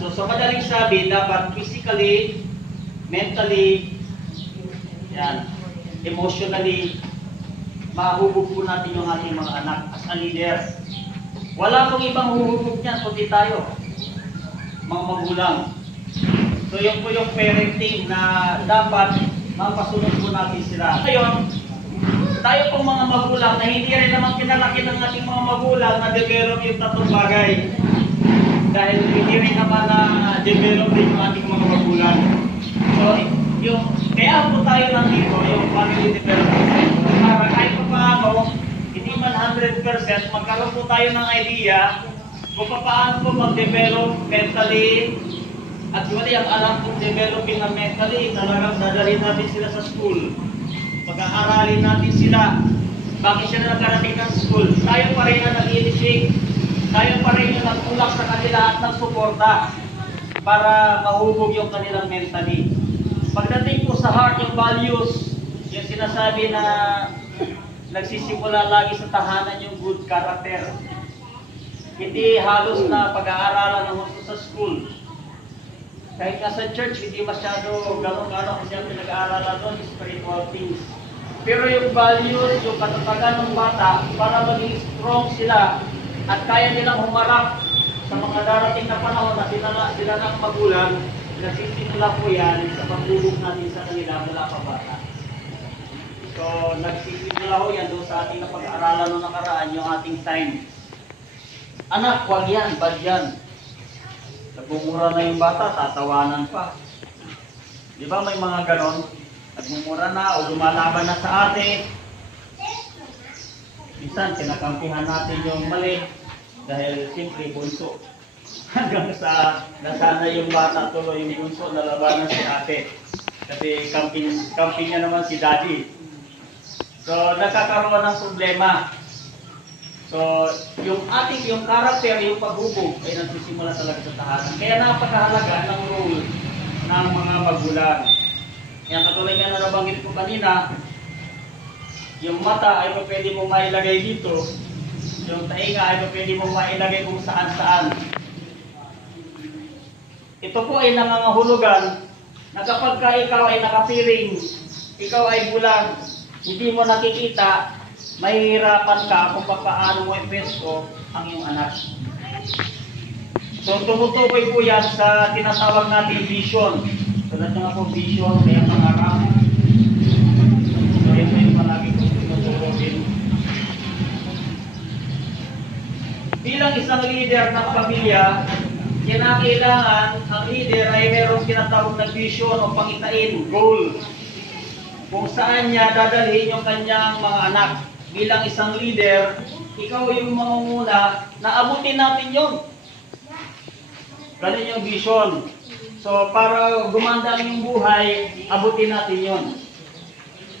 So sa madaling sabi, dapat physically, mentally, yan, emotionally, mahubog po natin yung ating mga anak as a leader. Wala pong ibang huhubog niyan, kundi tayo, mga magulang. So yun po yung parenting na dapat mapasunod po natin sila. Ngayon, tayo pong mga magulang na hindi rin naman pinalaki ng ating mga magulang na develop yung tatlong bagay. Dahil hindi rin naman na develop din yung ating mga magulang. So, yung, kaya po tayo nandito, yung family development. Para kahit pa paano, hindi man 100%, magkaroon po tayo ng idea kung paano po mag-develop mentally, at wala yung alam kung developing na mentally, talagang dadalhin natin sila sa school. Pag-aaralin natin sila. Bakit sila nagkarating ng school? Tayo pa rin ang nag-initiate. Tayo pa rin yung nagtulak sa kanila at nagsuporta para mahubog yung kanilang mentally. Pagdating po sa heart yung values, yung sinasabi na nagsisimula lagi sa tahanan yung good character. Hindi halos na pag-aaralan ng gusto sa school. Kahit nga sa church, hindi masyado gano'n-gano'n kasi ang pinag-aaralan doon, spiritual things. Pero yung values, yung katatagan ng bata, para maging strong sila at kaya nilang humarap sa mga darating na panahon na sila, na- sila ng magulang, nagsisimula po yan sa pagbubog natin sa kanila mula pa bata. So, nagsisimula ho yan doon sa ating napag-aaralan noong nakaraan, yung ating sign. Anak, wag yan, bad yan. Nagmumura na yung bata, tatawanan pa. Di ba may mga ganon? Nagmumura na o lumalaban na sa ate. Minsan, kinakampihan natin yung mali dahil siyempre bunso. Hanggang sa nasana yung bata tuloy yung bunso, nalabanan si ate. Kasi camping, camping niya naman si daddy. So, nagkakaroon ng problema. So, yung ating, yung karakter, yung paghubog ay nagsisimula talaga sa tahanan. Kaya napakahalaga ng role ng mga magulang. Yan katulad nga na nabanggit ko kanina, yung mata ay pwede mo mailagay dito, yung tainga ay pwede mo mailagay kung saan saan. Ito po ay nangangahulugan na kapag ka ikaw ay nakapiring, ikaw ay bulag, hindi mo nakikita, mahihirapan ka kung paano mo ipesto ang iyong anak. So tumutukoy po yan sa tinatawag natin vision. Tulad nga po vision, kaya pangarap. So ito yung palagi ko tinutukoyin. Bilang isang leader ng pamilya, kinakailangan ang leader ay merong tinatawag na vision o pangitain, goal kung saan niya dadalhin yung kanyang mga anak. Bilang isang leader, ikaw yung mangunguna na abutin natin yon. Ganun yung vision. So, para gumanda ang iyong buhay, abutin natin yon.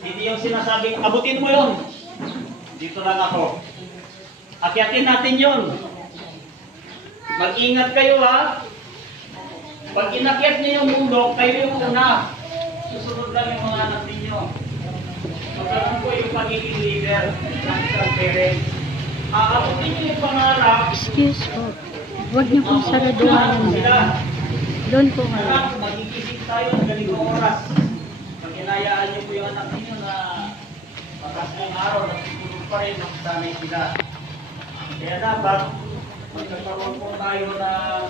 Hindi yung sinasabing, abutin mo yon. Dito lang ako. Akyatin natin yon. Mag-ingat kayo ha. Pag inakyat niyo yung bundok, kayo yung una. Susunod lang yung mga anak ninyo. Ganun po yung pagiging leader ng isang parent. Aabutin niyo yung pangarap, Excuse po. Huwag niyo pong saraduhan. Doon po nga. Magigising tayo ng ganitong oras. Pag inayaan niyo po yung anak ninyo na patas ng araw, natutulog pa rin, magsanay sila. Kaya dapat, magkakaroon po tayo ng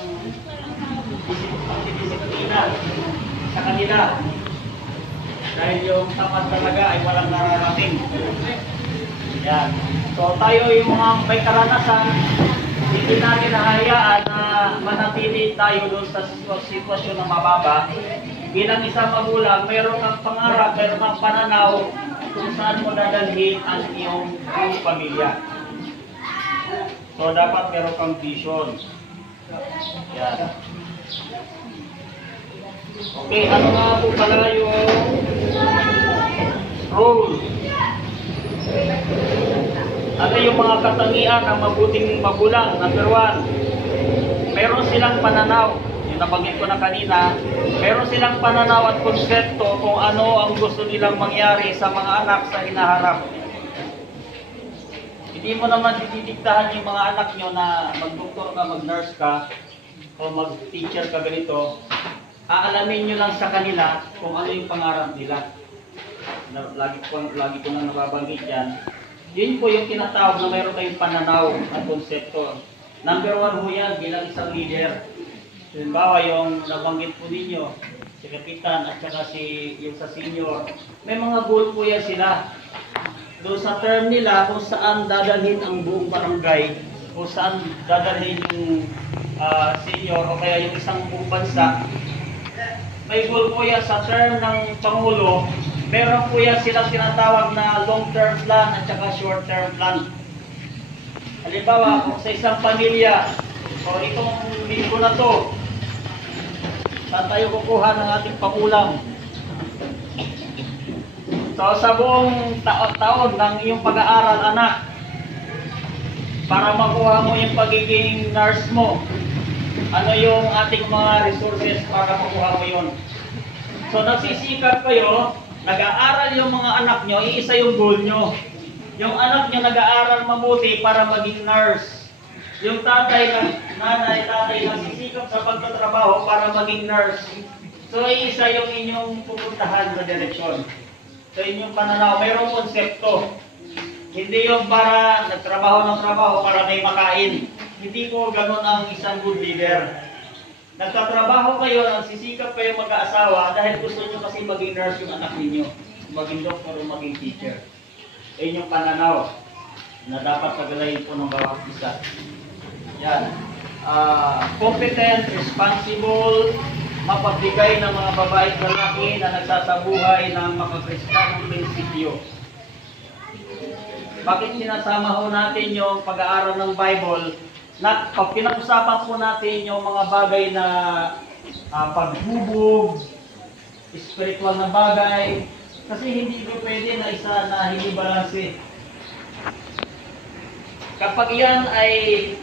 disiplina sa kanila. Dahil yung tapat talaga ay walang nararating. Yan. So tayo yung mga may karanasan, hindi natin nahayaan na manatili tayo doon sa sitwa- sitwasyon na mababa. Bilang isang magulang, mayroon kang pangarap, mayroon kang pananaw kung saan mo dadalhin ang iyong, iyong pamilya. So dapat meron kang vision. Yan. Okay, ano nga po pala yung role? Ano yung mga katangian ng mabuting magulang? Number one, meron silang pananaw. Yung nabanggit ko na kanina, meron silang pananaw at konsepto kung ano ang gusto nilang mangyari sa mga anak sa hinaharap. Hindi mo naman didiktahan yung mga anak nyo na mag-doktor ka, mag-nurse ka, o mag-teacher ka ganito, aalamin nyo lang sa kanila kung ano yung pangarap nila. Na, lagi, ko, lagi ko na nababanggit yan. Yun po yung tinatawag na mayroon kayong pananaw at konsepto. Number one po yan bilang isang leader. Halimbawa yung nabanggit po ninyo, si Kapitan at saka si yung sa senior, may mga goal po yan sila. Doon sa term nila kung saan dadalhin ang buong barangay, kung saan dadalhin yung ah, senior o kaya yung isang buong bansa, may goal po yan sa term ng Pangulo, meron po yan silang tinatawag na long-term plan at saka short-term plan. Halimbawa, sa isang pamilya, o itong linggo na to, saan tayo kukuha ng ating pangulam? So, sa buong ta- taon ng iyong pag-aaral, anak, para makuha mo yung pagiging nurse mo, ano yung ating mga resources para makuha mo yun? So, nagsisikap kayo, nag-aaral yung mga anak nyo, iisa yung goal nyo. Yung anak nyo nag-aaral mabuti para maging nurse. Yung tatay, nanay, tatay, nagsisikap sa pagtatrabaho para maging nurse. So, iisa yung inyong pupuntahan sa direksyon. So, inyong pananaw, mayroong konsepto. Hindi yung para nagtrabaho ng trabaho para may makain. Hindi po ganun ang isang good leader. Nagtatrabaho kayo, nagsisikap kayo mag-aasawa dahil gusto nyo kasi maging nurse yung anak ninyo. Maging doktor o maging teacher. Ayun yung pananaw na dapat pagalayin po ng bawat isa. Yan. Ah, competent, responsible, mapagbigay ng mga babae at lalaki na nagsasabuhay ng makakristanong prinsipyo. Bakit sinasama ho natin yung pag-aaral ng Bible? Na, pag pinag-usapan po natin yung mga bagay na ah, paghubog, spiritual na bagay, kasi hindi ko pwede na isa na hindi balanse. Kapag yan ay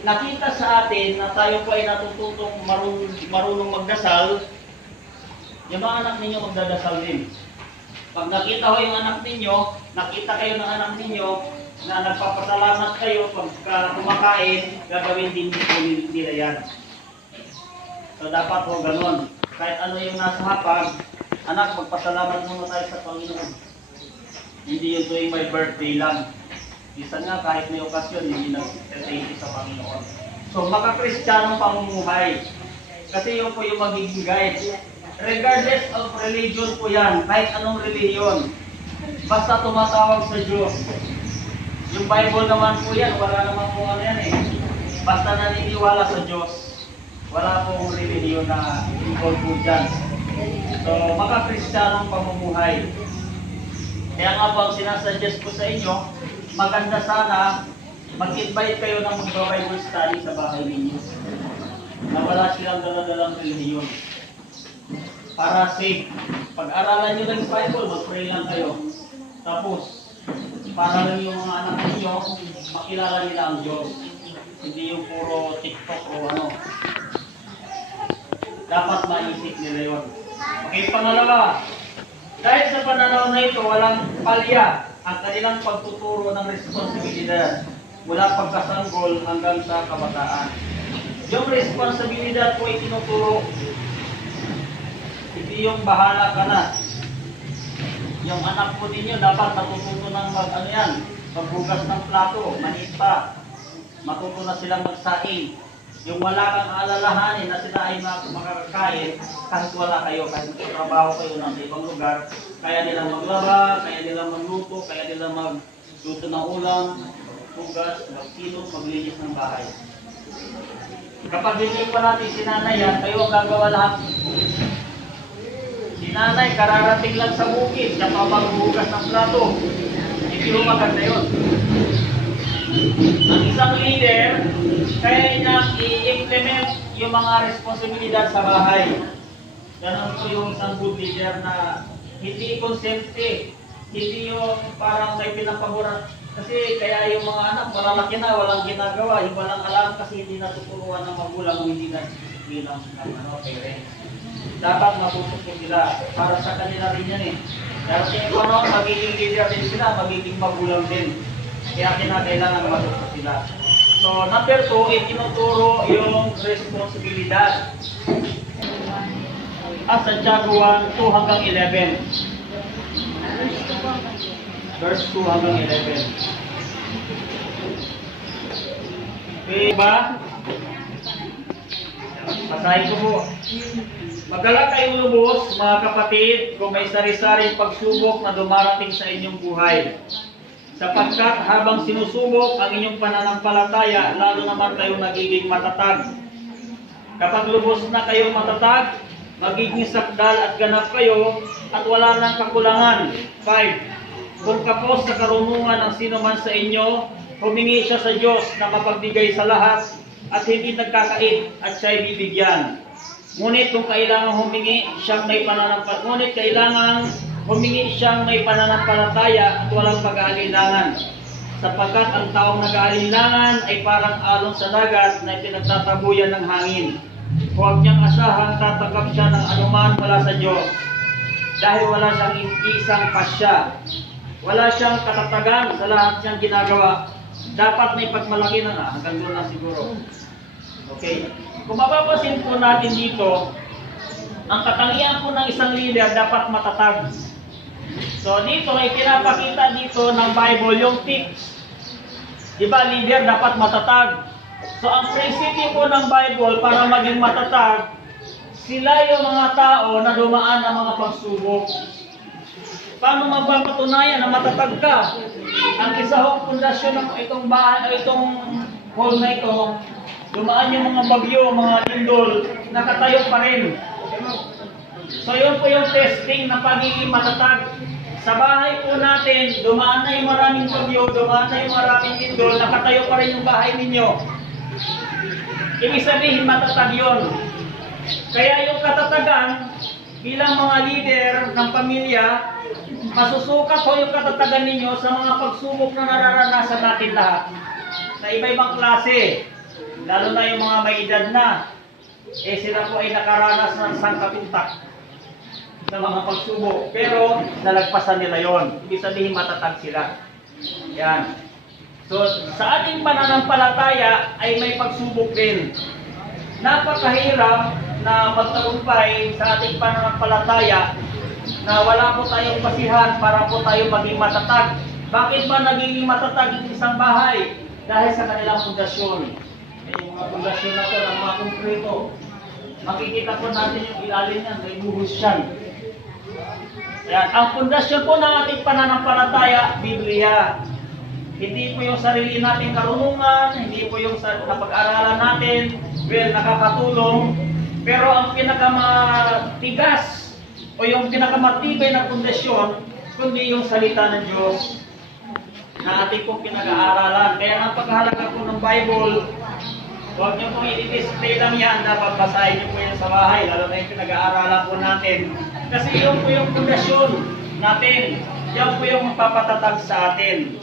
nakita sa atin na tayo po ay natututong marunong, marunong magdasal, yung mga anak ninyo magdadasal din. Pag nakita ko yung anak ninyo, nakita kayo ng anak ninyo na nagpapasalamat kayo pagka kumakain, gagawin din nila yan. So dapat po ganun. Kahit ano yung nasa hapag, anak, magpasalamat muna tayo sa Panginoon. Hindi yung tuwing may birthday lang. Isa nga kahit may okasyon, hindi nag-thank sa Panginoon. So makakristyano pamumuhay. Kasi yun po yung magiging guide. Regardless of religion po yan, kahit anong religion, basta tumatawag sa Diyos. Yung Bible naman po yan, wala naman po ano yan eh. Basta naniniwala sa Diyos, wala pong religion na involved po dyan. So, makakristiyanong pamumuhay. Kaya nga po ang sinasuggest ko sa inyo, maganda sana mag-invite kayo ng mag-Bible study sa bahay ninyo. Na wala silang daladalang religion. Para safe. Pag-aralan nyo lang Bible, mag-pray lang kayo. Tapos, para lang yung mga anak ninyo, makilala nila ang Diyos. Hindi yung puro TikTok o ano. Dapat maisip nila yun. Okay, pangalawa. Dahil sa pananaw na ito, walang palya ang kanilang pagtuturo ng responsibilidad mula pagkasanggol hanggang sa kabataan. Yung responsibilidad po ay tinuturo. Yung bahala ka na. Yung anak po ninyo dapat natututo ng mag, ano yan, maghugas ng plato, maliit pa. Matuto na silang magsaing. Yung wala kang alalahanin na sila ay mak- makakakain, kahit wala kayo, kahit magtatrabaho kayo ng ibang lugar, kaya nilang maglaba, kaya nilang magluto, kaya nilang magluto ng ulam, hugas, magsilot, maglinis ng bahay. Kapag hindi pa natin si nanay yan, kayo ang gagawa lahat. Si nanay, kararating lang sa bukid, siya pa maghugas ng plato. Hindi mo maganda yun. Ang isang leader, kaya niya i-implement yung mga responsibilidad sa bahay. Ganun po yung isang good leader na hindi konsente, hindi yung parang may pinapaboran. Kasi kaya yung mga anak, malalaki na, walang ginagawa, yung walang alam kasi hindi natuturuan ng magulang o hindi na disiplina ng ano, parents. Dapat matututo sila para sa kanila rin yan eh. Pero kung panahon, magiging leader din sila, magiging magulang din. Kaya kinakailangan matuto sila. So number two, itinuturo yung responsibilidad. At Santiago 1, 2 hanggang 11. Verse 2 hanggang 11. Okay ba? Basahin ko po. Magala kayong lubos, mga kapatid, kung may sari-saring pagsubok na dumarating sa inyong buhay. Sapagkat habang sinusubok ang inyong pananampalataya, lalo naman kayo nagiging matatag. Kapag lubos na kayong matatag, magiging sakdal at ganap kayo at wala nang kakulangan. 5. Kung kapos sa karunungan ng sino man sa inyo, humingi siya sa Diyos na mapagbigay sa lahat at hindi nagkakait at siya'y bibigyan. Ngunit kung kailangan humingi siyang may pananampalataya, ngunit kailangan humingi siyang may pananampalataya at walang pag-aalinlangan. Sapagkat ang taong nag-aalinlangan ay parang alon sa dagat na pinagtatabuyan ng hangin. Huwag niyang asahang tatanggap siya ng anuman mula sa Diyos. Dahil wala siyang isang pasya. Wala siyang katatagan sa lahat niyang ginagawa. Dapat may pagmalaki na na. Hanggang doon na siguro. Okay. Kung mapapasin po natin dito, ang katangian po ng isang leader dapat matatag. So dito ay pinapakita dito ng Bible yung tips. Di ba leader dapat matatag? So ang prinsipyo po ng Bible para maging matatag, sila yung mga tao na dumaan ng mga pagsubok. Paano mapapatunayan na matatag ka? Ang isa hong pundasyon ng itong bahay, itong hall na ito, dumaan yung mga bagyo, mga lindol, nakatayo pa rin. So yun po yung testing ng pagiging matatag. Sa bahay po natin, dumaan na yung maraming bagyo, dumaan na yung maraming lindol, nakatayo pa rin yung bahay ninyo. Ibig sabihin matatag yun. Kaya yung katatagan, bilang mga leader ng pamilya, masusukat ho yung katatagan ninyo sa mga pagsubok na nararanasan natin lahat. Sa iba-ibang klase, lalo na yung mga may edad na, eh sila po ay nakaranas ng sangkapintak ng mga pagsubok. Pero nalagpasan nila yon. Ibig sabihin matatag sila. Yan. So, sa ating pananampalataya ay may pagsubok din. Napakahirap na magtagumpay sa ating pananampalataya na wala po tayong basihan para po tayo maging matatag. Bakit ba nagiging matatag yung isang bahay? Dahil sa kanilang pundasyon. Yung mga pundasyon na to ng mga konkreto. Makikita po natin yung ilalim niyan, may buhos yan. Yan. Ang pundasyon po ng ating pananampalataya, Biblia. Hindi po yung sarili nating karunungan, hindi po yung sa napag-aralan natin, well, nakakatulong. Pero ang pinakamatigas o yung pinakamatibay na pundasyon, kundi yung salita ng Diyos na ating pong pinag-aaralan. Kaya ang pagkahalaga po ng Bible, huwag niyo pong i-display lang yan, dapat basahin niyo po yan sa bahay, lalo na yung pinag-aaralan po natin. Kasi yun po yung pundasyon natin. Yan po yung mapapatatag sa atin.